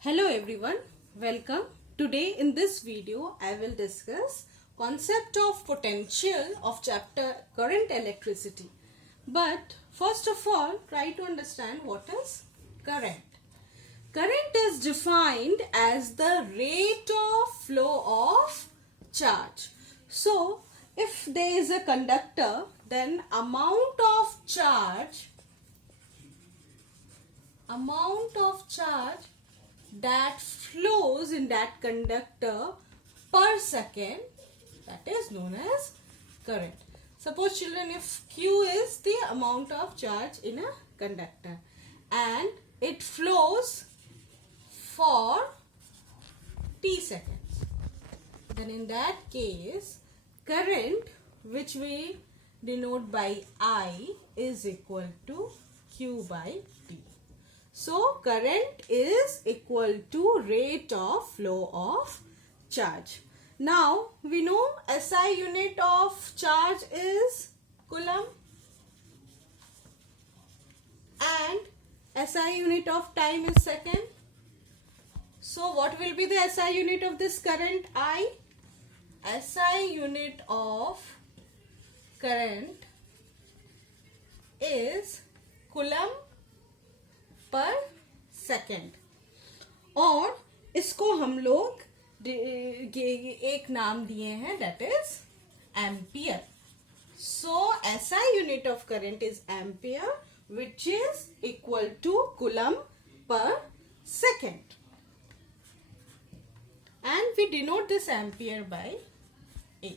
Hello everyone, welcome. Today in this video I will discuss concept of potential of chapter current electricity. But first of all, try to understand what is current. Current is defined as the rate of flow of charge. So if there is a conductor, then amount of charge that flows in that conductor per second, that is known as current. Suppose children, if Q is the amount of charge in a conductor and it flows for t seconds, then in that case current, which we denote by I, is equal to Q by T. So current is equal to rate of flow of charge. Now we know SI unit of charge is coulomb and SI unit of time is second. So what will be the SI unit of this current I? SI unit of current is coulomb per second, और इसको हम लोग एक नाम दिए हैं, that is ampere. So SI unit of current is ampere, which is equal to coulomb per second, and we denote this ampere by A.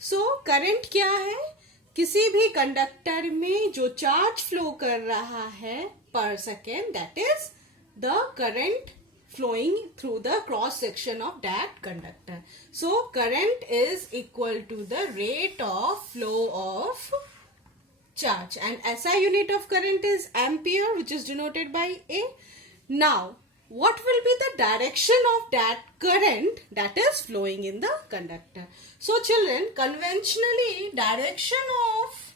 So current क्या है? किसी भी कंडक्टर में जो चार्ज फ्लो कर रहा है per second, that is the current flowing through the cross section of that conductor. So current is equal to the rate of flow of charge, and SI unit of current is ampere, which is denoted by A. Now what will be the direction of that current that is flowing in the conductor? So children, conventionally direction of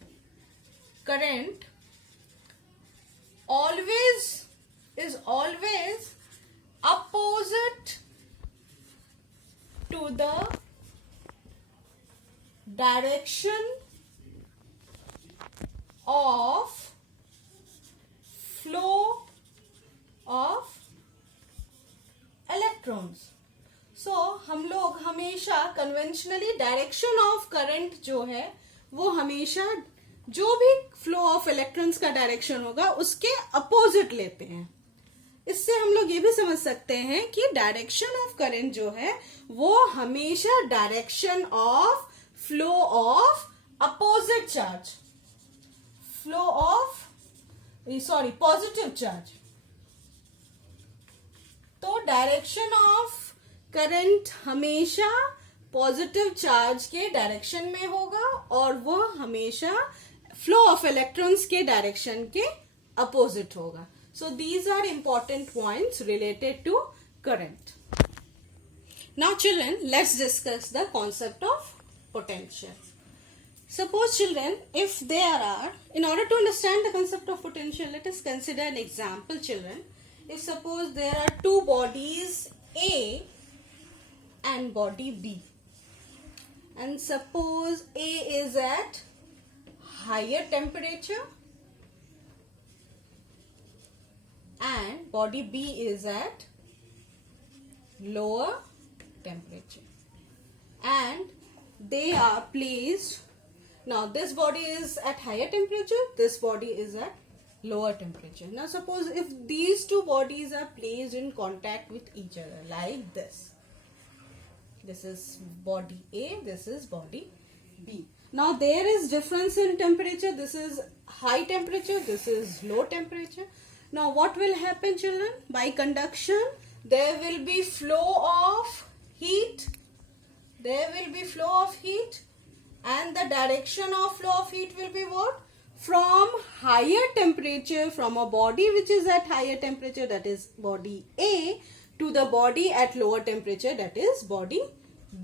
current is always opposite to the direction of flow of electrons. So हम लोग हमेशा conventionally direction of current जो है वो हमेशा जो भी flow of electrons का डायरेक्शन होगा उसके अपोजिट लेते हैं. इससे हम लोग ये भी समझ सकते हैं कि डायरेक्शन ऑफ करंट जो है वो हमेशा direction of flow of opposite charge, flow of positive charge. तो डायरेक्शन ऑफ करंट हमेशा पॉजिटिव चार्ज के डायरेक्शन में होगा और वो हमेशा फ्लो ऑफ इलेक्ट्रॉन्स के डायरेक्शन के अपोजिट होगा. So these are important points related to current. Now children, let's discuss the concept of potential. Suppose children, if there are, in order to understand the concept of potential, let us consider an example children. If suppose there are two bodies A and body B, and suppose A is at higher temperature and body B is at lower temperature, and they are placed. Now this body is at higher temperature, this body is at lower temperature. Now suppose if these two bodies are placed in contact with each other like this. This is body A, this is body B. Now there is difference in temperature. This is high temperature, this is low temperature. Now what will happen children? By conduction there will be flow of heat. There will be flow of heat, and the direction of flow of heat will be what? From higher temperature, from a body which is at higher temperature, that is body A, to the body at lower temperature, that is body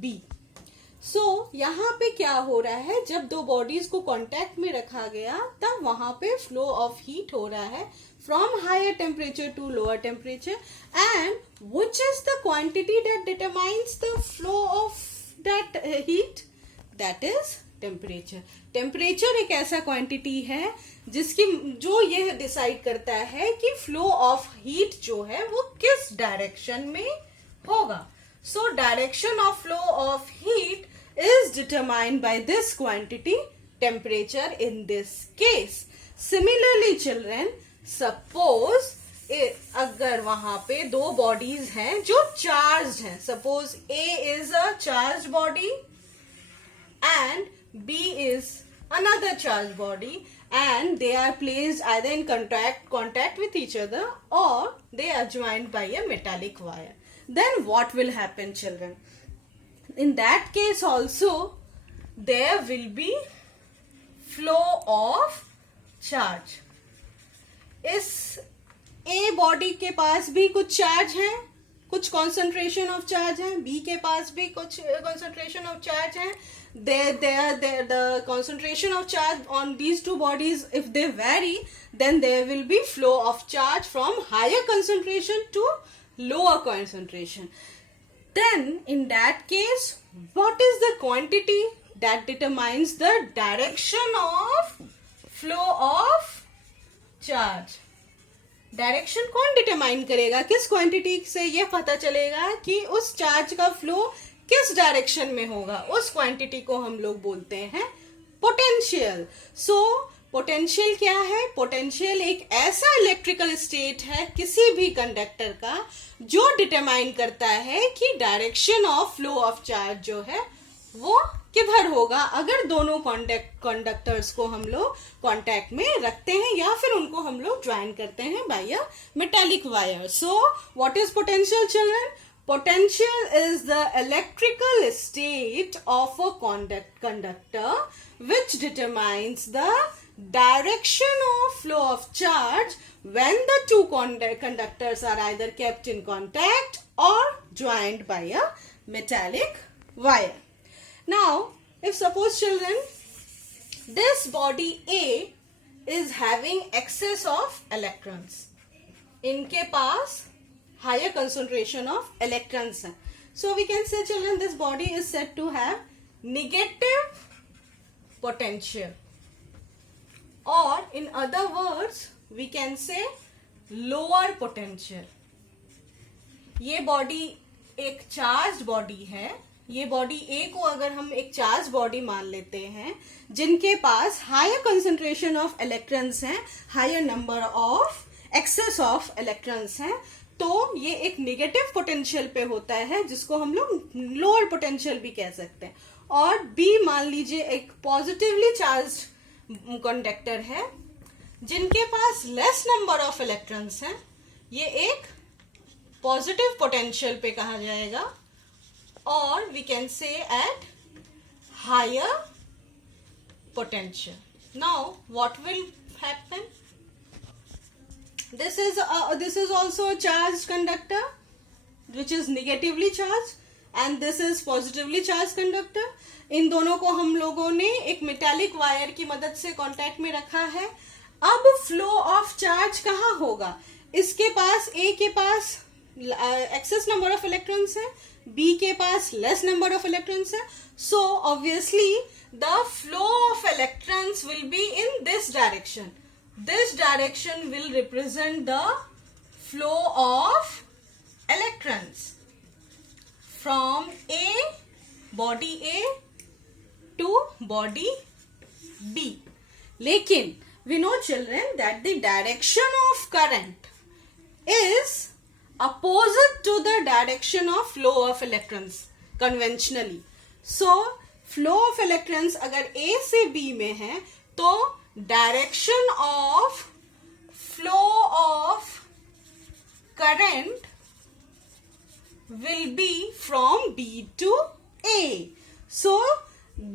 B. सो यहाँ पे क्या हो रहा है, जब दो bodies को contact में रखा गया तब वहां पे फ्लो ऑफ हीट हो रहा है from higher temperature to lower temperature, and which is the quantity that determines the flow of that heat, that is temperature. Temperature एक ऐसा क्वांटिटी है जो ये डिसाइड करता है कि फ्लो ऑफ हीट जो है वो किस डायरेक्शन में होगा. So direction of flow of heat is determined by this quantity, temperature in this case. Similarly children, suppose अगर वहां पे दो बॉडीज हैं जो चार्ज हैं, suppose A is a charged body and B is another charged body, and they are placed either in contact with each other or they are joined by a metallic wire. Then what will happen children? In that case also there will be flow of charge. इस A body के पास भी कुछ charge है, कुछ concentration of charge है, B के पास भी कुछ concentration of charge है. The concentration of charge on these two bodies, if they vary, then there will be flow of charge from higher concentration to lower concentration. Then in that case, what is the quantity that determines the direction of flow of charge? Direction कौन determine करेगा? किस quantity से ये पता चलेगा कि उस charge का फ्लो किस डायरेक्शन में होगा? उस क्वांटिटी को हम लोग बोलते हैं पोटेंशियल. सो पोटेंशियल क्या है? पोटेंशियल एक ऐसा इलेक्ट्रिकल स्टेट है किसी भी कंडक्टर का जो डिटरमाइन करता है कि direction of flow of charge जो है वो किधर होगा अगर दोनों कंडक्टर्स को हम लोग कांटेक्ट में रखते हैं या फिर उनको हम लोग ज्वाइन करते हैं by a metallic wire. So what is potential children? Potential is the electrical state of a conductor which determines the direction of flow of charge when the two conductors are either kept in contact or joined by a metallic wire. Now, if suppose children, this body A is having excess of electrons. इनके पास higher concentration of electrons हैं. So we can say children, this body is said to have negative potential, or in other words we can say lower potential. ये body एक charge body है. ये body ए को अगर हम एक चार्ज बॉडी मान लेते हैं जिनके पास हायर कंसंट्रेशन ऑफ इलेक्ट्रॉन्स हैं, higher number of excess of electrons हैं, तो ये एक नेगेटिव पोटेंशियल पे होता है जिसको हम लोग लोअर पोटेंशियल भी कह सकते हैं. और बी मान लीजिए एक पॉजिटिवली चार्ज्ड कंडक्टर है जिनके पास लेस नंबर ऑफ इलेक्ट्रॉन्स हैं. ये एक पॉजिटिव पोटेंशियल पे कहा जाएगा, और we can say at higher potential. Now what will happen? This is also a charged conductor which is negatively charged, and this is positively charged conductor. इन दोनों को हम लोगों ने एक मेटालिक वायर की मदद से कांटेक्ट में रखा है. अब फ्लो ऑफ चार्ज कहाँ होगा? इसके पास A के पास एक्सेस नंबर ऑफ इलेक्ट्रॉन्स है, B के पास लेस नंबर ऑफ इलेक्ट्रॉन्स है. So obviously the flow of electrons will be in this direction. This direction will represent the flow of electrons from body A to body B. लेकिन we know children that the direction of current is opposite to the direction of flow of electrons conventionally. So flow of electrons अगर A से B में है तो direction of flow of current will be from B to A. So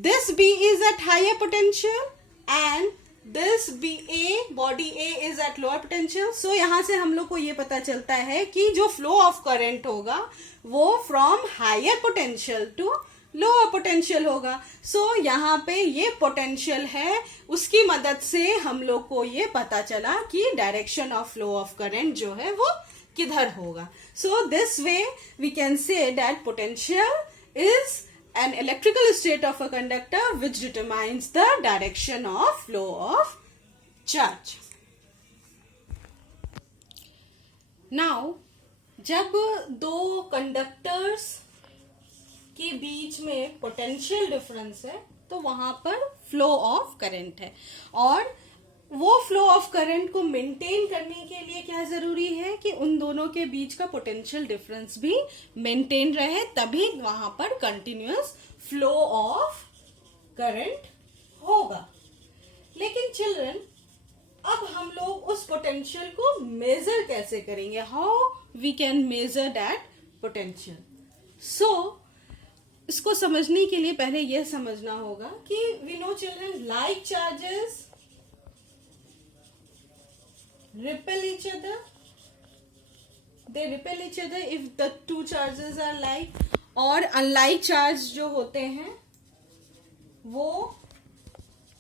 this B is at higher potential and this A body A is at lower potential. So यहाँ से हम लोग को ये पता चलता है कि जो flow of current होगा वो from higher potential to lower potential होगा. सो यहाँ पे ये पोटेंशियल है, उसकी मदद से हम लोग को ये पता चला कि direction of flow of current जो है वो किधर होगा. So this way we can say that potential is an electrical state of a conductor which determines the direction of flow of charge. Now, जब दो कंडक्टर्स के बीच में पोटेंशियल डिफरेंस है तो वहां पर फ्लो ऑफ करंट है, और वो फ्लो ऑफ करंट को मेंटेन करने के लिए क्या जरूरी है कि उन दोनों के बीच का पोटेंशियल डिफरेंस भी मेंटेन रहे, तभी वहां पर कंटिन्यूअस फ्लो ऑफ करंट होगा. लेकिन चिल्ड्रन, अब हम लोग उस पोटेंशियल को मेजर कैसे करेंगे? How we can measure that potential? So इसको समझने के लिए पहले यह समझना होगा कि we know children, like charges repel each other. They repel each other if the two charges are like. और unlike charge जो होते हैं वो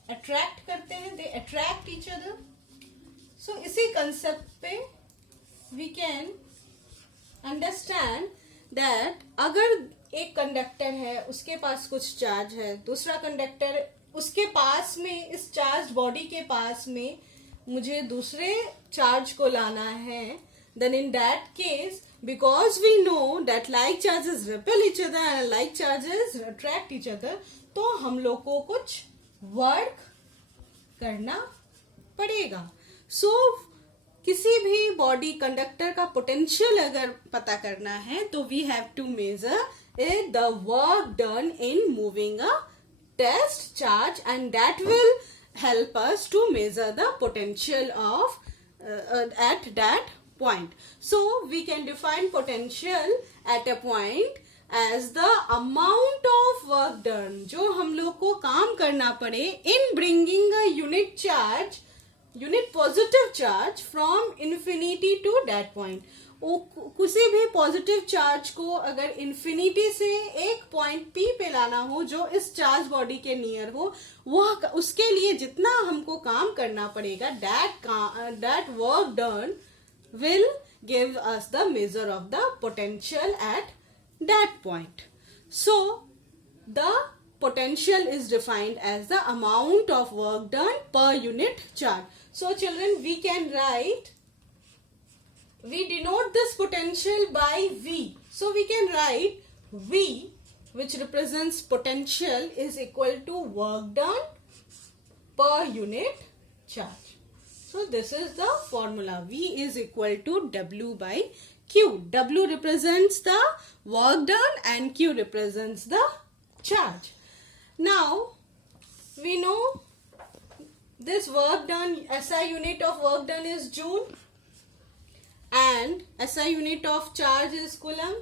attract करते हैं, they attract each other. So इसी concept पे we can understand that अगर एक कंडक्टर है, उसके पास कुछ चार्ज है, दूसरा कंडक्टर उसके पास में, इस चार्ज बॉडी के पास में मुझे दूसरे चार्ज को लाना है, then in that case, because we know that like charges repel each other and like charges attract each other, तो हम लोग को कुछ वर्क करना पड़ेगा. सो किसी भी बॉडी कंडक्टर का पोटेंशियल अगर पता करना है तो we have to measure the work done in moving a test charge, and that will help us to measure the potential of at that point. So we can define potential at a point as the amount of work done, जो हम लोग को काम करना पड़े in bringing a unit positive charge from infinity to that point. किसी भी positive charge को अगर इन्फिनिटी से एक पॉइंट पी पे लाना हो जो इस चार्ज बॉडी के नियर हो, वह उसके लिए जितना हमको काम करना पड़ेगा, that work done will give us the measure of the potential at that point. So the potential is defined as the amount of work done per unit charge. So children, we denote this potential by V. So we can write V, which represents potential, is equal to work done per unit charge. So this is the formula. V is equal to W by Q. W represents the work done and Q represents the charge. Now we know this work done, SI unit of work done is Joule, and SI unit of charge is Coulomb.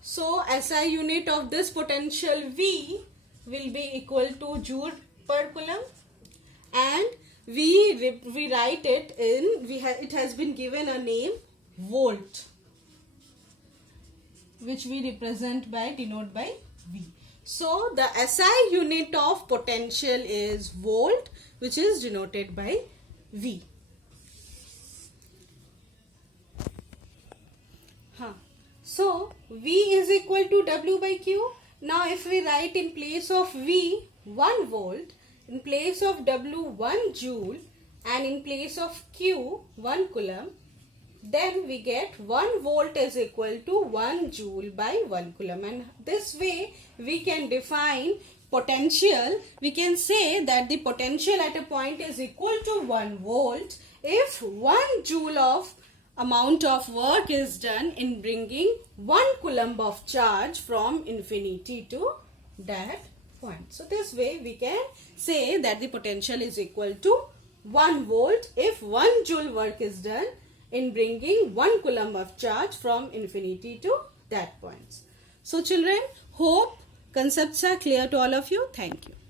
So SI unit of this potential V will be equal to Joule per Coulomb, and we write it in, it has been given a name volt, which we denote by V. So the SI unit of potential is volt, which is denoted by V. So V is equal to W by Q. Now if we write in place of V 1 volt, in place of W 1 joule, and in place of Q 1 coulomb, then we get 1 volt is equal to 1 joule by 1 coulomb, and this way we can define potential. We can say that the potential at a point is equal to 1 volt if 1 joule of amount of work is done in bringing 1 coulomb of charge from infinity to that point. So this way we can say that the potential is equal to 1 volt if 1 joule work is done in bringing 1 coulomb of charge from infinity to that point. So children, hope concepts are clear to all of you. Thank you.